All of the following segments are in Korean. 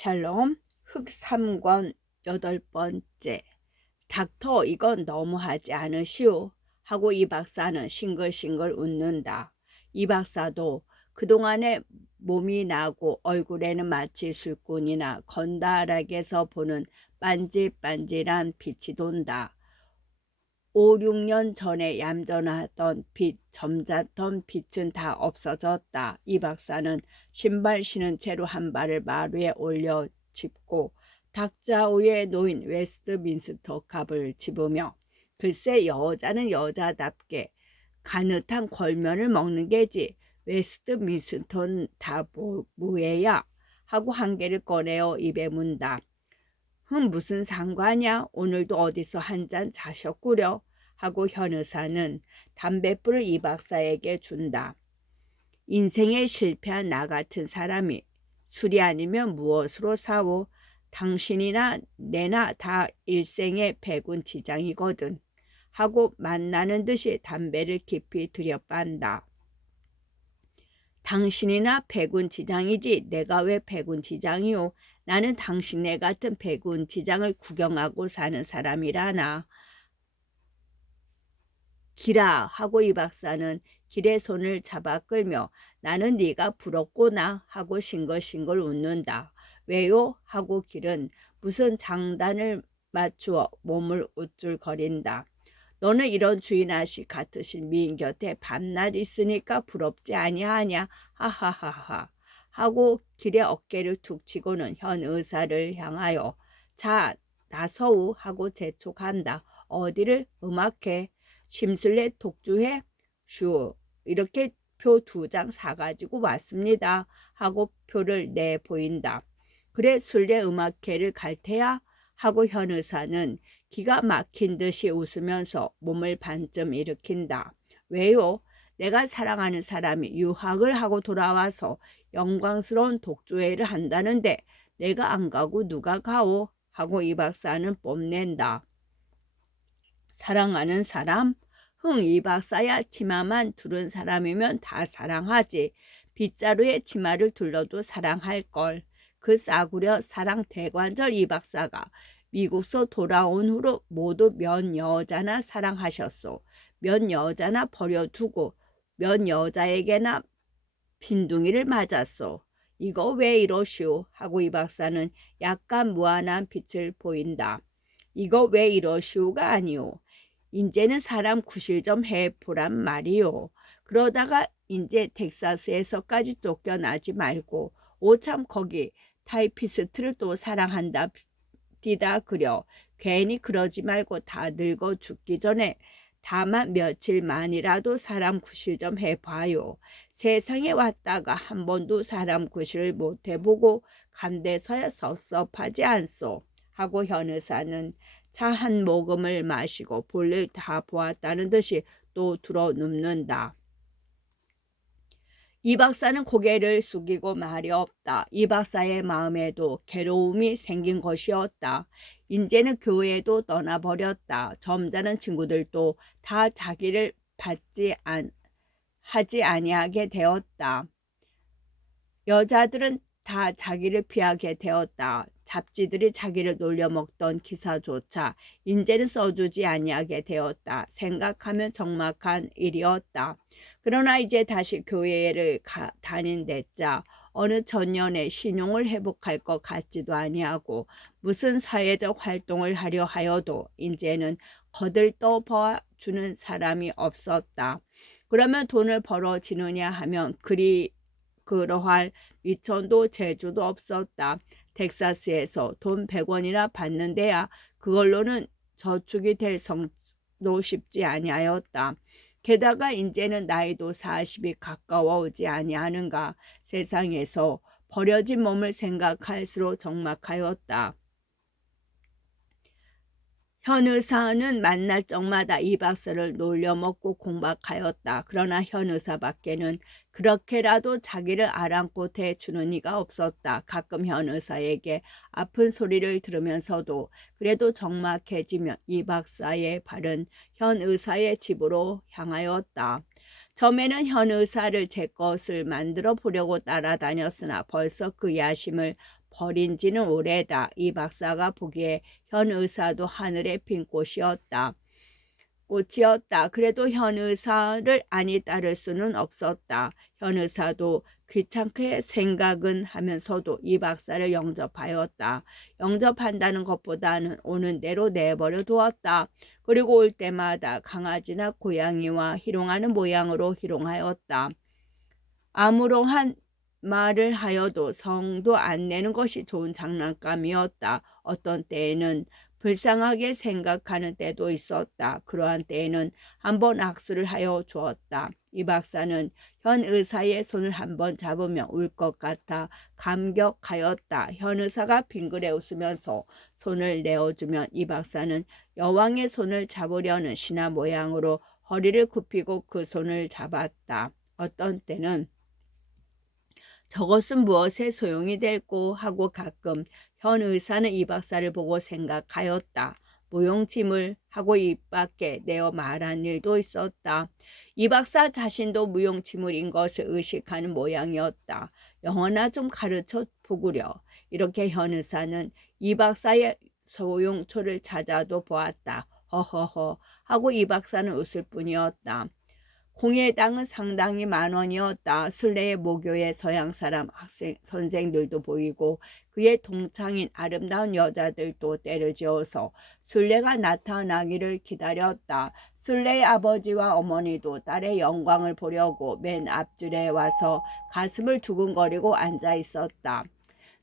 샬롬 흑 3권 8번째. 닥터 이건 너무하지 않으시오? 하고 이 박사는 싱글싱글 웃는다. 이 박사도 그동안에 몸이 나고 얼굴에는 마치 술꾼이나 건달에게서 보는 반질반질한 빛이 돈다. 5, 6년 전에 얌전하던 빛, 점잖던 빛은 다 없어졌다. 이 박사는 신발 신은 채로 한 발을 마루에 올려 짚고 탁자 위에 놓인 웨스트민스터 컵을 집으며 글쎄 여자는 여자답게 가느탄 걸면을 먹는 게지 웨스트민스터는 다 뭐예야 하고 한 개를 꺼내어 입에 문다. 무슨 상관이야? 오늘도 어디서 한 잔 자셨구려? 하고 현 의사는 담뱃불을 이 박사에게 준다. 인생에 실패한 나 같은 사람이 술이 아니면 무엇으로 사오? 당신이나 내나 다 일생의 백운지장이거든. 하고 만나는 듯이 담배를 깊이 들여빤다. 당신이나 백운지장이지 내가 왜 백운지장이오? 나는 당신네 같은 백운지장을 구경하고 사는 사람이라나. 기라 하고 이 박사는 길의 손을 잡아 끌며 나는 네가 부럽구나 하고 싱글싱글 웃는다. 왜요? 하고 길은 무슨 장단을 맞추어 몸을 우쭐거린다. 너는 이런 주인 아씨 같으신 미인 곁에 밤낮 있으니까 부럽지 아니하냐 하하하하 하고 길의 어깨를 툭 치고는 현 의사를 향하여 자 나서우 하고 재촉한다. 어디를? 음악회. 심술래 독주회? 슈 이렇게 표 2장 사가지고 왔습니다 하고 표를 내보인다. 그래 술래 음악회를 갈 테야? 하고 현 의사는 기가 막힌 듯이 웃으면서 몸을 반쯤 일으킨다. 왜요? 내가 사랑하는 사람이 유학을 하고 돌아와서 영광스러운 독주회를 한다는데 내가 안 가고 누가 가오? 하고 이 박사는 뽐낸다. 사랑하는 사람? 이 박사야 치마만 두른 사람이면 다 사랑하지. 빗자루에 치마를 둘러도 사랑할걸. 그 싸구려 사랑 대관절 이 박사가 미국서 돌아온 후로 모두 몇 여자나 사랑하셨소. 몇 여자나 버려두고 몇 여자에게나 빈둥이를 맞았소. 이거 왜 이러시오? 하고 이 박사는 약간 무한한 빛을 보인다. 이거 왜 이러시오가 아니오. 인제는 사람 구실 좀 해보란 말이오. 그러다가 인제 텍사스에서까지 쫓겨나지 말고 오참 거기 타이피스트를 또 사랑한다 디다 그려. 괜히 그러지 말고 다 늙어 죽기 전에 다만 며칠만이라도 사람 구실 좀 해봐요. 세상에 왔다가 한 번도 사람 구실을 못 해보고 간데서야 섭섭하지 않소. 하고 현 의사는 차 한 모금을 마시고 볼일 다 보았다는 듯이 또 들어 눕는다. 이 박사는 고개를 숙이고 말이 없다. 이 박사의 마음에도 괴로움이 생긴 것이었다. 인제는 교회도 떠나버렸다. 점잖은 친구들도 다 자기를 하지 아니하게 되었다. 여자들은 다 자기를 피하게 되었다. 잡지들이 자기를 놀려먹던 기사조차 인제는 써주지 아니하게 되었다. 생각하면 적막한 일이었다. 그러나 이제 다시 교회를 다닌댔자 어느 전년의 신용을 회복할 것 같지도 아니하고 무슨 사회적 활동을 하려 하여도 이제는 거들떠 봐주는 사람이 없었다. 그러면 돈을 벌어지느냐 하면 그러할 미천도 재주도 없었다. 텍사스에서 돈 100원이나 받는데야 그걸로는 저축이 될 성도 쉽지 아니하였다. 게다가 이제는 나이도 40이 가까워 오지 아니하는가. 세상에서 버려진 몸을 생각할수록 적막하였다. 현 의사는 만날 적마다 이 박사를 놀려먹고 공박하였다. 그러나 현 의사밖에는 그렇게라도 자기를 아랑곳 해주는 이가 없었다. 가끔 현 의사에게 아픈 소리를 들으면서도 그래도 적막해지면 이 박사의 발은 현 의사의 집으로 향하였다. 처음에는 현 의사를 제 것을 만들어 보려고 따라다녔으나 벌써 그 야심을 버린 지는 오래다. 이 박사가 보기에 현 의사도 하늘의 핀 꽃이었다. 그래도 현 의사를 아니 따를 수는 없었다. 현 의사도 귀찮게 생각은 하면서도 이 박사를 영접하였다. 영접한다는 것보다는 오는 대로 내버려 두었다. 그리고 올 때마다 강아지나 고양이와 희롱하는 모양으로 희롱하였다. 아무롱한 말을 하여도 성도 안 내는 것이 좋은 장난감이었다. 어떤 때에는 불쌍하게 생각하는 때도 있었다. 그러한 때에는 한번 악수를 하여 주었다. 이 박사는 현 의사의 손을 한번 잡으면 울 것 같아 감격하였다. 현 의사가 빙그레 웃으면서 손을 내어주면 이 박사는 여왕의 손을 잡으려는 신하 모양으로 허리를 굽히고 그 손을 잡았다. 어떤 때는 저것은 무엇에 소용이 될꼬 하고 가끔 현 의사는 이 박사를 보고 생각하였다. 무용지물 하고 입 밖에 내어 말한 일도 있었다. 이 박사 자신도 무용지물인 것을 의식하는 모양이었다. 영어나 좀 가르쳐 보구려. 이렇게 현 의사는 이 박사의 소용초를 찾아도 보았다. 허허허 하고 이 박사는 웃을 뿐이었다. 공예당은 상당히 만원이었다. 순례의 모교의 서양 사람 선생들도 보이고 그의 동창인 아름다운 여자들도 때를 지어서 순례가 나타나기를 기다렸다. 순례의 아버지와 어머니도 딸의 영광을 보려고 맨 앞줄에 와서 가슴을 두근거리고 앉아 있었다.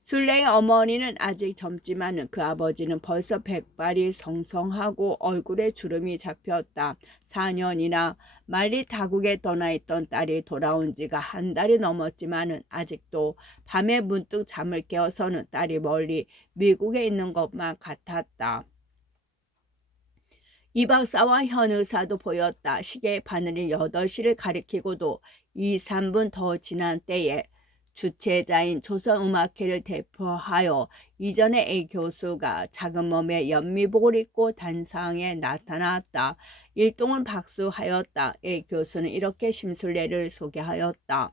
순례의 어머니는 아직 젊지만 그 아버지는 벌써 백발이 성성하고 얼굴에 주름이 잡혔다. 4년이나 말리 타국에 떠나 있던 딸이 돌아온 지가 한 달이 넘었지만 아직도 밤에 문득 잠을 깨어서는 딸이 멀리 미국에 있는 것만 같았다. 이 박사와 현 의사도 보였다. 시계의 바늘이 8시를 가리키고도 2, 3분 더 지난 때에 주최자인 조선음악회를 대표하여 이전의 A 교수가 작은 몸에 연미복을 입고 단상에 나타났다. 일동은 박수하였다. A 교수는 이렇게 심술래를 소개하였다.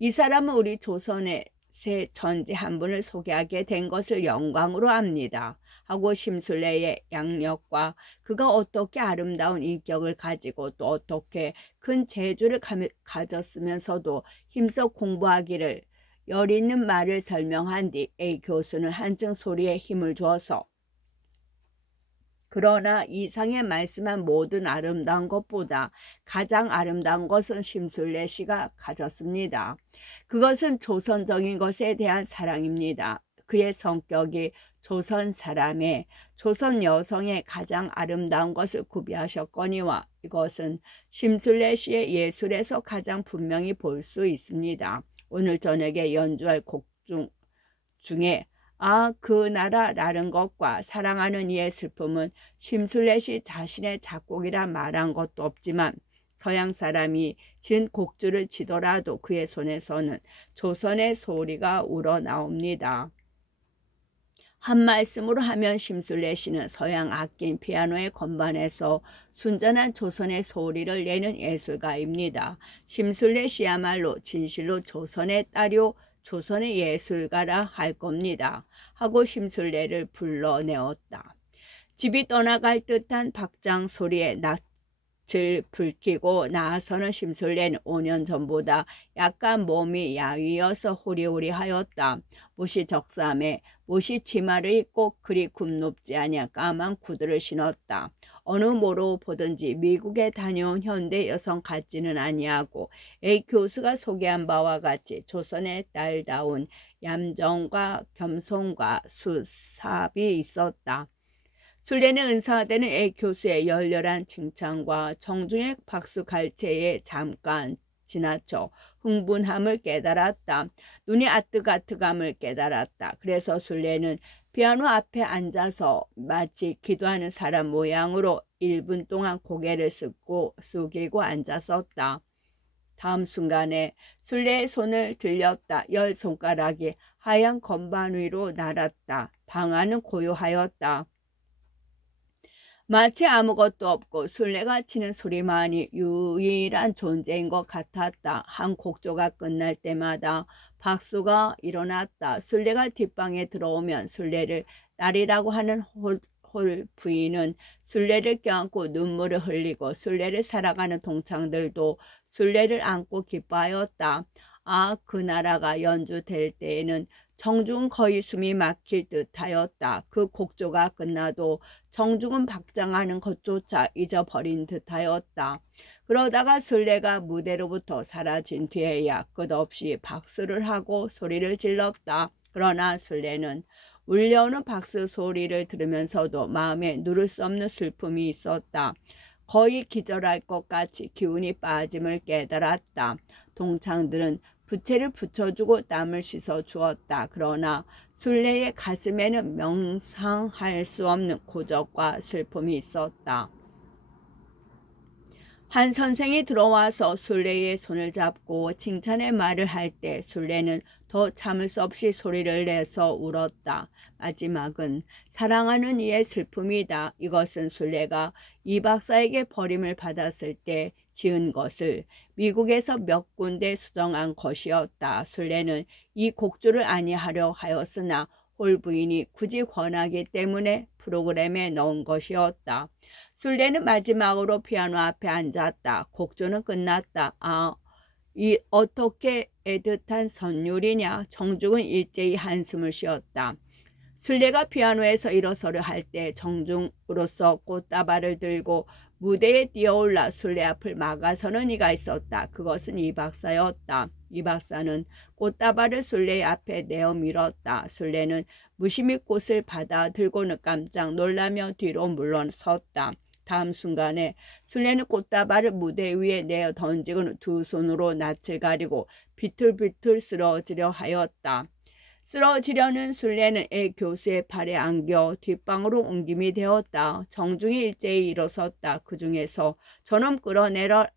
이 사람은 우리 조선의 새 천재 한 분을 소개하게 된 것을 영광으로 압니다. 하고 심술래의 양력과 그가 어떻게 아름다운 인격을 가지고 또 어떻게 큰 재주를 가졌으면서도 힘써 공부하기를 열 있는 말을 설명한 뒤 A 교수는 한층 소리에 힘을 주어서 그러나 이상에 말씀한 모든 아름다운 것보다 가장 아름다운 것은 심술래 씨가 가졌습니다. 그것은 조선적인 것에 대한 사랑입니다. 그의 성격이 조선 사람의 조선 여성의 가장 아름다운 것을 구비하셨거니와 이것은 심술래 씨의 예술에서 가장 분명히 볼 수 있습니다. 오늘 저녁에 연주할 곡 중에 그 나라라는 것과 사랑하는 이의 슬픔은 심술래 씨 자신의 작곡이라 말한 것도 없지만 서양 사람이 진 곡주를 치더라도 그의 손에서는 조선의 소리가 우러나옵니다. 한 말씀으로 하면 심술래 씨는 서양 악기인 피아노의 건반에서 순전한 조선의 소리를 내는 예술가입니다. 심술래 씨야말로 진실로 조선의 딸이요 조선의 예술가라 할 겁니다. 하고 심술래를 불러내었다. 집이 떠나갈 듯한 박장 소리에 낯을 붉히고 나서는 심술래는 5년 전보다 약간 몸이 야위어서 호리호리하였다. 못이 적삼에 못이 치마를 입고 그리 굽높지 아니한 까만 구두를 신었다. 어느 모로 보든지 미국에 다녀온 현대 여성 같지는 아니하고 A 교수가 소개한 바와 같이 조선의 딸다운 얌전과 겸손과 수삽이 있었다. 순례는 은사되는 A 교수의 열렬한 칭찬과 정중의 박수 갈채에 잠깐 지나쳐 흥분함을 깨달았다. 눈이 아뜨가뜨감을 깨달았다. 그래서 순례는 피아노 앞에 앉아서 마치 기도하는 사람 모양으로 1분 동안 고개를 숙이고 앉았었다. 다음 순간에 순례의 손을 들렸다. 10손가락이 하얀 건반 위로 날았다. 방 안은 고요하였다. 마치 아무것도 없고 술래가 치는 소리만이 유일한 존재인 것 같았다. 한 곡조가 끝날 때마다 박수가 일어났다. 술래가 뒷방에 들어오면 술래를 딸이라고 하는 홀 부인은 술래를 껴안고 눈물을 흘리고 술래를 살아가는 동창들도 술래를 안고 기뻐하였다. 아, 그 나라가 연주될 때에는 정중은 거의 숨이 막힐 듯하였다. 그 곡조가 끝나도 정중은 박장하는 것조차 잊어버린 듯하였다. 그러다가 술래가 무대로부터 사라진 뒤에야 끝없이 박수를 하고 소리를 질렀다. 그러나 술래는 울려오는 박수 소리를 들으면서도 마음에 누를 수 없는 슬픔이 있었다. 거의 기절할 것 같이 기운이 빠짐을 깨달았다. 동창들은 부채를 붙여주고 땀을 씻어 주었다. 그러나 술래의 가슴에는 명상할 수 없는 고적과 슬픔이 있었다. 한 선생이 들어와서 술래의 손을 잡고 칭찬의 말을 할 때 술래는 더 참을 수 없이 소리를 내서 울었다. 마지막은 사랑하는 이의 슬픔이다. 이것은 술래가 이 박사에게 버림을 받았을 때 지은 것을 미국에서 몇 군데 수정한 것이었다. 술래는 이 곡조를 아니하려 하였으나 홀 부인이 굳이 권하기 때문에 프로그램에 넣은 것이었다. 술래는 마지막으로 피아노 앞에 앉았다. 곡조는 끝났다. 아, 이 어떻게 애틋한 선율이냐. 정중은 일제히 한숨을 쉬었다. 술래가 피아노에서 일어서려 할 때 정중으로서 꽃다발을 들고 무대에 뛰어올라 술래 앞을 막아서는 이가 있었다. 그것은 이 박사였다. 이 박사는 꽃다발을 술래 앞에 내어 밀었다. 술래는 무심히 꽃을 받아 들고는 깜짝 놀라며 뒤로 물러섰다. 다음 순간에 술래는 꽃다발을 무대 위에 내어 던지고는 두 손으로 낯을 가리고 비틀비틀 쓰러지려 하였다. 쓰러지려는 술래는 애 교수의 팔에 안겨 뒷방으로 옮김이 되었다. 정중이 일제히 일어섰다. 그 중에서 저놈 끌어내려라.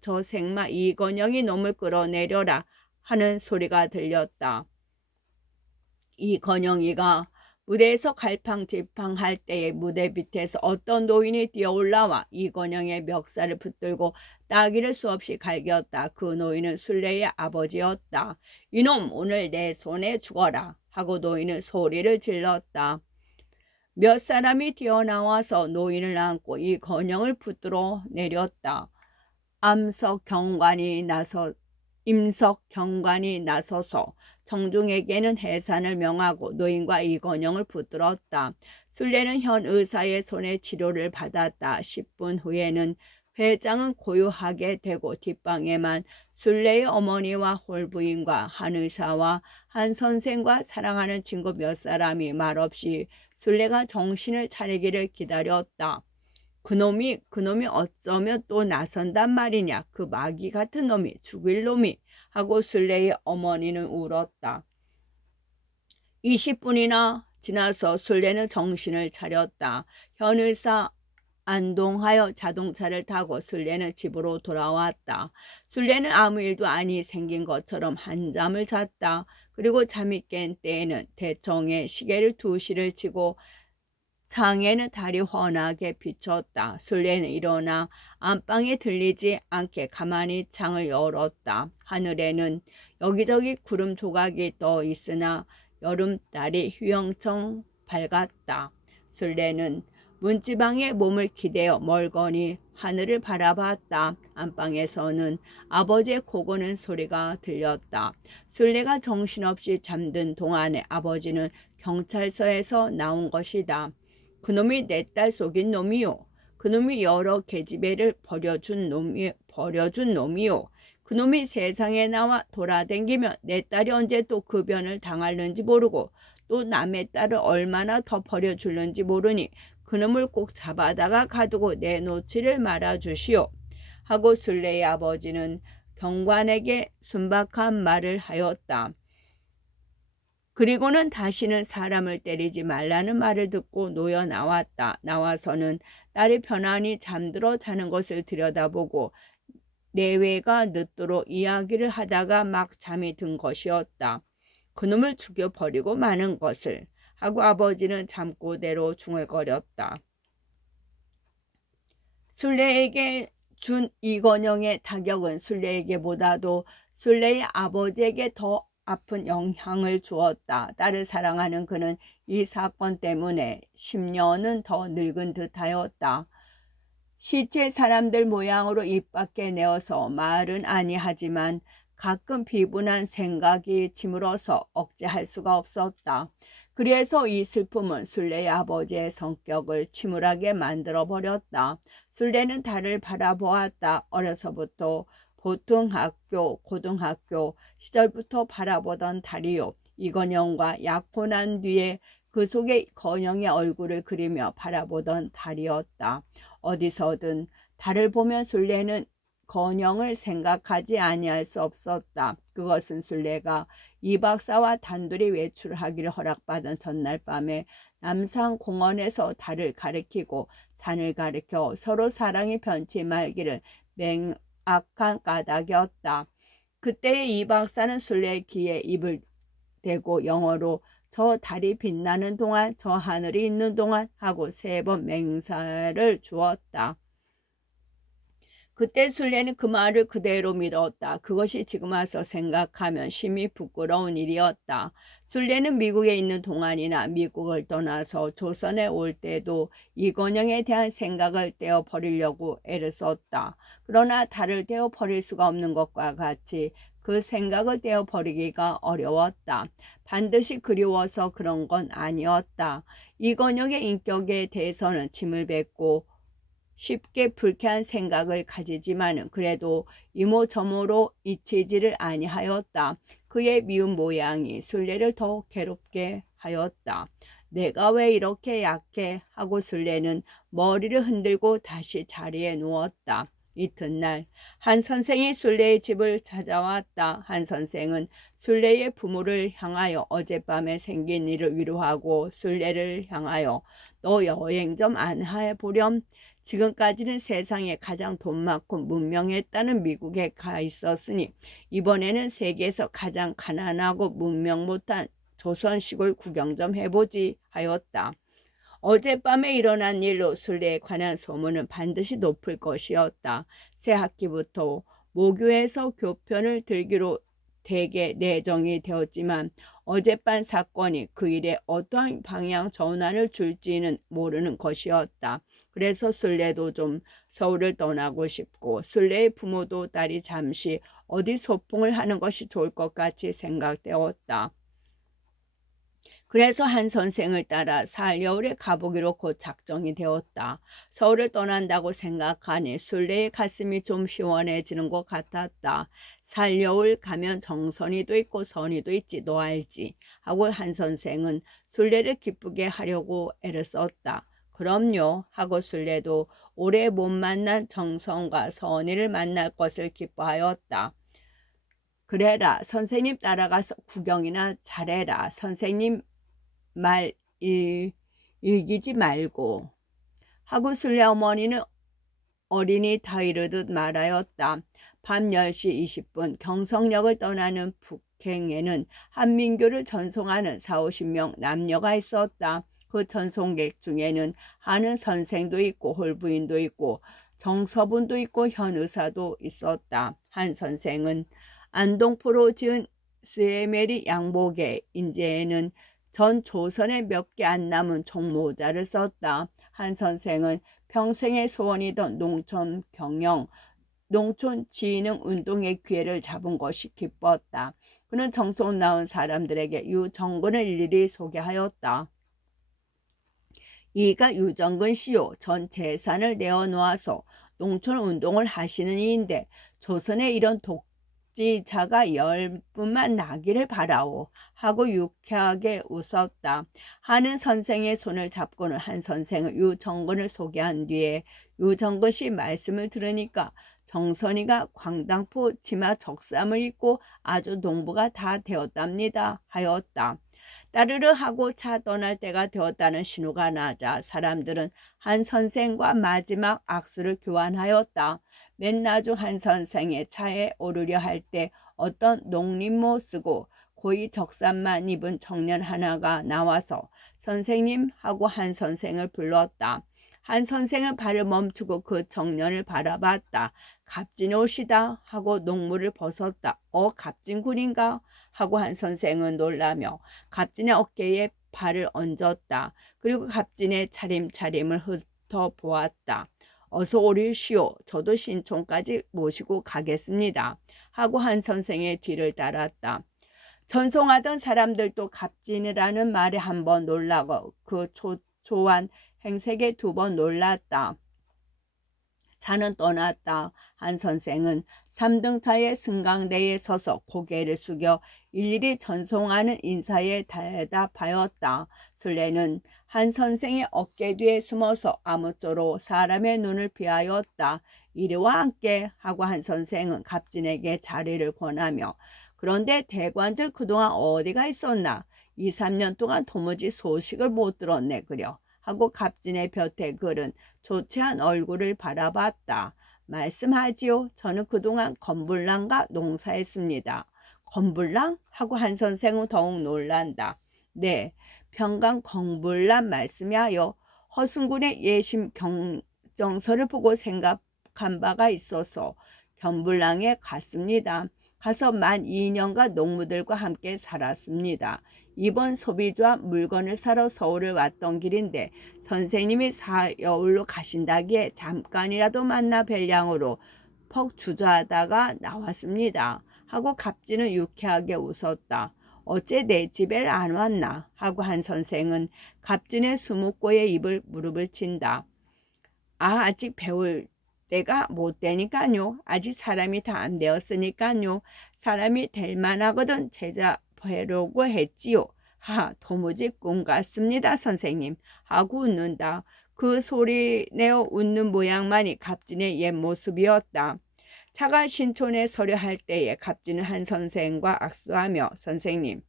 저 생마 이건영이 놈을 끌어내려라 하는 소리가 들렸다. 이건영이가 무대에서 갈팡질팡할 때에 무대 밑에서 어떤 노인이 뛰어올라와 이건영의 멱살을 붙들고 따귀를 수없이 갈겼다. 그 노인은 술래의 아버지였다. 이놈 오늘 내 손에 죽어라 하고 노인은 소리를 질렀다. 몇 사람이 뛰어나와서 노인을 안고 이건영을 붙들어 내렸다. 임석 경관이 나서서 정중에게는 해산을 명하고 노인과 이건영을 붙들었다. 술래는 현 의사의 손에 치료를 받았다. 10분 후에는 회장은 고요하게 되고 뒷방에만 술래의 어머니와 홀부인과 한 의사와 한 선생과 사랑하는 친구 몇 사람이 말없이 술래가 정신을 차리기를 기다렸다. 그놈이 어쩌면 또 나선단 말이냐. 그 마귀 같은 놈이 죽일 놈이 하고 술래의 어머니는 울었다. 20분이나 지나서 술래는 정신을 차렸다. 현의사 안동하여 자동차를 타고 술래는 집으로 돌아왔다. 술래는 아무 일도 아니 생긴 것처럼 한잠을 잤다. 그리고 잠이 깬 때에는 대청에 시계를 2시를 치고 창에는 달이 훤하게 비쳤다. 술래는 일어나 안방에 들리지 않게 가만히 창을 열었다. 하늘에는 여기저기 구름 조각이 떠 있으나 여름달이 휘영청 밝았다. 술래는 문지방에 몸을 기대어 멀거니 하늘을 바라봤다. 안방에서는 아버지의 고고는 소리가 들렸다. 술래가 정신없이 잠든 동안에 아버지는 경찰서에서 나온 것이다. 그놈이 내 딸 속인 놈이요. 그놈이 여러 계집애를 버려준 놈이요. 그놈이 세상에 나와 돌아댕기면 내 딸이 언제 또 그 변을 당할는지 모르고 또 남의 딸을 얼마나 더 버려줄는지 모르니 그놈을 꼭 잡아다가 가두고 내놓지를 말아주시오. 하고 술래의 아버지는 경관에게 순박한 말을 하였다. 그리고는 다시는 사람을 때리지 말라는 말을 듣고 놓여 나왔다. 나와서는 딸이 편안히 잠들어 자는 것을 들여다보고 내외가 늦도록 이야기를 하다가 막 잠이 든 것이었다. 그놈을 죽여버리고 마는 것을 하고 아버지는 잠꼬대로 중얼거렸다. 순례에게 준 이건영의 타격은 순례에게보다도 순례의 아버지에게 더 아픈 영향을 주었다. 딸을 사랑하는 그는 이 사건 때문에 10년은 더 늙은 듯하였다. 시체 사람들 모양으로 입 밖에 내어서 말은 아니하지만 가끔 비분한 생각이 치물어서 억제할 수가 없었다. 그래서 이 슬픔은 순례의 아버지의 성격을 침울하게 만들어 버렸다. 순례는 달을 바라보았다. 어려서부터 보통학교, 고등학교 시절부터 바라보던 달이요. 이건영과 약혼한 뒤에 그 속에 건영의 얼굴을 그리며 바라보던 달이었다. 어디서든 달을 보면 순례는 건영을 생각하지 아니할 수 없었다. 그것은 순례가 이 박사와 단둘이 외출하기를 허락받은 전날 밤에 남산공원에서 달을 가리키고 산을 가리켜 서로 사랑이 변치 말기를 맹악한 까닭이었다. 그때 이 박사는 순례의 귀에 입을 대고 영어로 저 달이 빛나는 동안 저 하늘이 있는 동안 하고 3번 맹세를 주었다. 그때 순례는 그 말을 그대로 믿었다. 그것이 지금 와서 생각하면 심히 부끄러운 일이었다. 순례는 미국에 있는 동안이나 미국을 떠나서 조선에 올 때도 이건영에 대한 생각을 떼어 버리려고 애를 썼다. 그러나 달을 떼어 버릴 수가 없는 것과 같이 그 생각을 떼어 버리기가 어려웠다. 반드시 그리워서 그런 건 아니었다. 이건영의 인격에 대해서는 침을 뱉고 쉽게 불쾌한 생각을 가지지만은 그래도 이모저모로 잊히지를 아니하였다. 그의 미운 모양이 순례를 더욱 괴롭게 하였다. 내가 왜 이렇게 약해? 하고 순례는 머리를 흔들고 다시 자리에 누웠다. 이튿날 한 선생이 순례의 집을 찾아왔다. 한 선생은 순례의 부모를 향하여 어젯밤에 생긴 일을 위로하고 순례를 향하여 너 여행 좀 안 해보렴? 지금까지는 세상에 가장 돈 많고 문명했다는 미국에 가 있었으니 이번에는 세계에서 가장 가난하고 문명 못한 조선 시골 구경 좀 해보지 하였다. 어젯밤에 일어난 일로 순례에 관한 소문은 반드시 높을 것이었다. 새 학기부터 모교에서 교편을 들기로 대개 내정이 되었지만 어젯밤 사건이 그 일에 어떠한 방향 전환을 줄지는 모르는 것이었다. 그래서 순례도 좀 서울을 떠나고 싶고 순례의 부모도 딸이 잠시 어디 소풍을 하는 것이 좋을 것 같이 생각되었다. 그래서 한 선생을 따라 사흘여울에 가보기로 곧 작정이 되었다. 서울을 떠난다고 생각하니 순례의 가슴이 좀 시원해지는 것 같았다. 사흘여울 가면 정선이도 있고 선이도 있지 너 알지? 하고 한 선생은 순례를 기쁘게 하려고 애를 썼다. 그럼요 하고 순례도 오래 못 만난 정선과 선이를 만날 것을 기뻐하였다. 그래라 선생님 따라가서 구경이나 잘해라. 선생님 말 읽이지 말고 하고 순례 어머니는 어린이 다이르듯 말하였다. 밤 10시 20분 경성역을 떠나는 북행에는 한민교를 전송하는 40~50명 남녀가 있었다. 그 전송객 중에는 하는 선생도 있고 홀부인도 있고 정서분도 있고 현의사도 있었다. 한 선생은 안동포로 지은 스에메리 양복에 인제에는 전 조선에 몇 개 안 남은 종모자를 썼다. 한 선생은 평생의 소원이던 농촌 경영, 농촌 지능 운동의 기회를 잡은 것이 기뻤다. 그는 정성 나은 사람들에게 유정근을 일일이 소개하였다. 이가 유정근 씨요. 전 재산을 내어놓아서 농촌 운동을 하시는 이인데 조선에 이런 독지자가 10분만 나기를 바라오 하고 유쾌하게 웃었다. 하는 선생의 손을 잡고는 한 선생은 유정근을 소개한 뒤에 유정근 씨 말씀을 들으니까 정선이가 광당포 치마 적삼을 입고 아주 농부가 다 되었답니다 하였다. 따르르 하고 차 떠날 때가 되었다는 신호가 나자 사람들은 한 선생과 마지막 악수를 교환하였다. 맨 나중 한 선생의 차에 오르려 할 때 어떤 농림모 쓰고 고이 적삼만 입은 청년 하나가 나와서 선생님 하고 한 선생을 불렀다. 한 선생은 발을 멈추고 그 청년을 바라봤다. 갑진이 오시다 하고 농무를 벗었다. 갑진군인가? 하고 한 선생은 놀라며 갑진의 어깨에 발을 얹었다. 그리고 갑진의 차림차림을 훑어보았다. 어서 오르시오. 저도 신촌까지 모시고 가겠습니다. 하고 한 선생의 뒤를 따랐다. 전송하던 사람들도 갑진이라는 말에 한 번 놀라고 그 초조한 행색에 두 번 놀랐다. 차는 떠났다. 한 선생은 3등차의 승강대에 서서 고개를 숙여 일일이 전송하는 인사에 대답하였다. 술래는 한 선생의 어깨 뒤에 숨어서 아무쪼록 사람의 눈을 피하였다. 이리와 함께 하고 한 선생은 갑진에게 자리를 권하며 그런데 대관절 그동안 어디가 있었나? 2, 3년 동안 도무지 소식을 못 들었네 그려. 하고 갑진의 곁에 그른 조치한 얼굴을 바라봤다. 말씀하지요. 저는 그동안 건불랑과 농사했습니다. 건불랑? 하고 한 선생은 더욱 놀란다. 네, 평강 건불란 말씀이하여 허순군의 예심 경정서를 보고 생각한 바가 있어서 견불랑에 갔습니다. 가서 만 2년간 농무들과 함께 살았습니다. 이번 소비주와 물건을 사러 서울을 왔던 길인데 선생님이 사여울로 가신다기에 잠깐이라도 만나 뵐 양으로 퍽 주저하다가 나왔습니다. 하고 갑진은 유쾌하게 웃었다. 어째 내 집에 안 왔나? 하고 한 선생은 갑진의 수묵고의 입을 무릎을 친다. 아직 배울 때가 못 되니까요. 아직 사람이 다 안 되었으니까요. 사람이 될 만하거든 제자 뵈려고 했지요. 도무지 꿈 같습니다, 선생님. 하고 웃는다. 그 소리 내어 웃는 모양만이 갑진의 옛 모습이었다. 차가 신촌에 서려할 때에 갑진은 한 선생과 악수하며 선생님,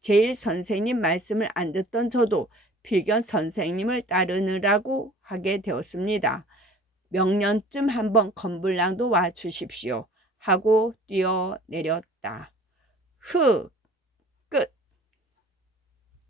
제일 선생님 말씀을 안 듣던 저도 필견 선생님을 따르느라고 하게 되었습니다. 명년쯤 한번 건불랑도 와 주십시오. 하고 뛰어내렸다.